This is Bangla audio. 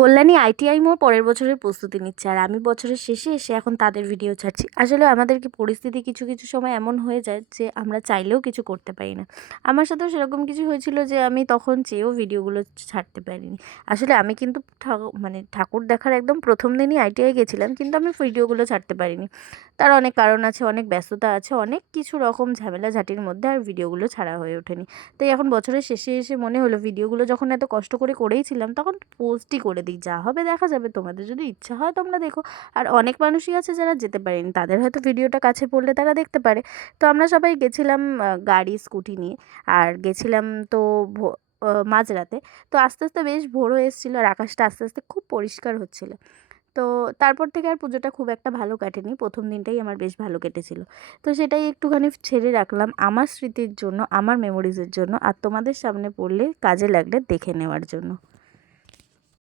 কল্যাণী আইটিআই মোড় পরের বছরের প্রস্তুতি নিচ্ছে আর আমি বছরের শেষে এসে এখন তাদের ভিডিও ছাড়ছি। আসলে আমাদেরকে পরিস্থিতি কিছু কিছু সময় এমন হয়ে যায় যে আমরা চাইলেও কিছু করতে পারি না। আমার সাথেও সেরকম কিছু হয়েছিল যে আমি তখন চেয়েও ভিডিওগুলো ছাড়তে পারিনি। আসলে আমি কিন্তু মানে ঠাকুর দেখার একদম প্রথম দিনই আইটিআই গেছিলাম কিন্তু আমি ভিডিওগুলো ছাড়তে পারিনি। তার অনেক কারণ আছে, অনেক ব্যস্ততা আছে, অনেক কিছু রকম ঝামেলা ঝাঁটির মধ্যে আর ভিডিওগুলো ছাড়া হয়ে ওঠেনি। তাই এখন বছরের শেষে এসে মনে হলো ভিডিওগুলো যখন এত কষ্ট করে করেইছিলাম তখন পোস্টই করে দিই যা হবে দেখা যাবে, তোমাদের যদি ইচ্ছা হয় তোমরা দেখো। আর অনেক মানুষই আছে যারা যেতে পারেনি, তাদের হয়তো ভিডিওটা কাছে পড়লে তারা দেখতে পারে। তো আমরা সবাই গেছিলাম গাড়ি, স্কুটি নিয়ে। আর গেছিলাম তো মাঝরাতে। তো আস্তে আস্তে বেশ ভোর হয়ে এসেছিল আর আকাশটা আস্তে আস্তে খুব পরিষ্কার হচ্ছিল। তো তারপর থেকে আর পুজোটা খুব একটা ভালো কাটেনি। প্রথম দিনটাই আমার বেশ ভালো কেটেছিল। তো সেটাই একটুখানি ছেড়ে রাখলাম আমার স্মৃতির জন্য, আমার মেমোরিজের জন্য। আর তোমাদের সামনে পড়লে কাজে লাগলে দেখে নেওয়ার জন্য।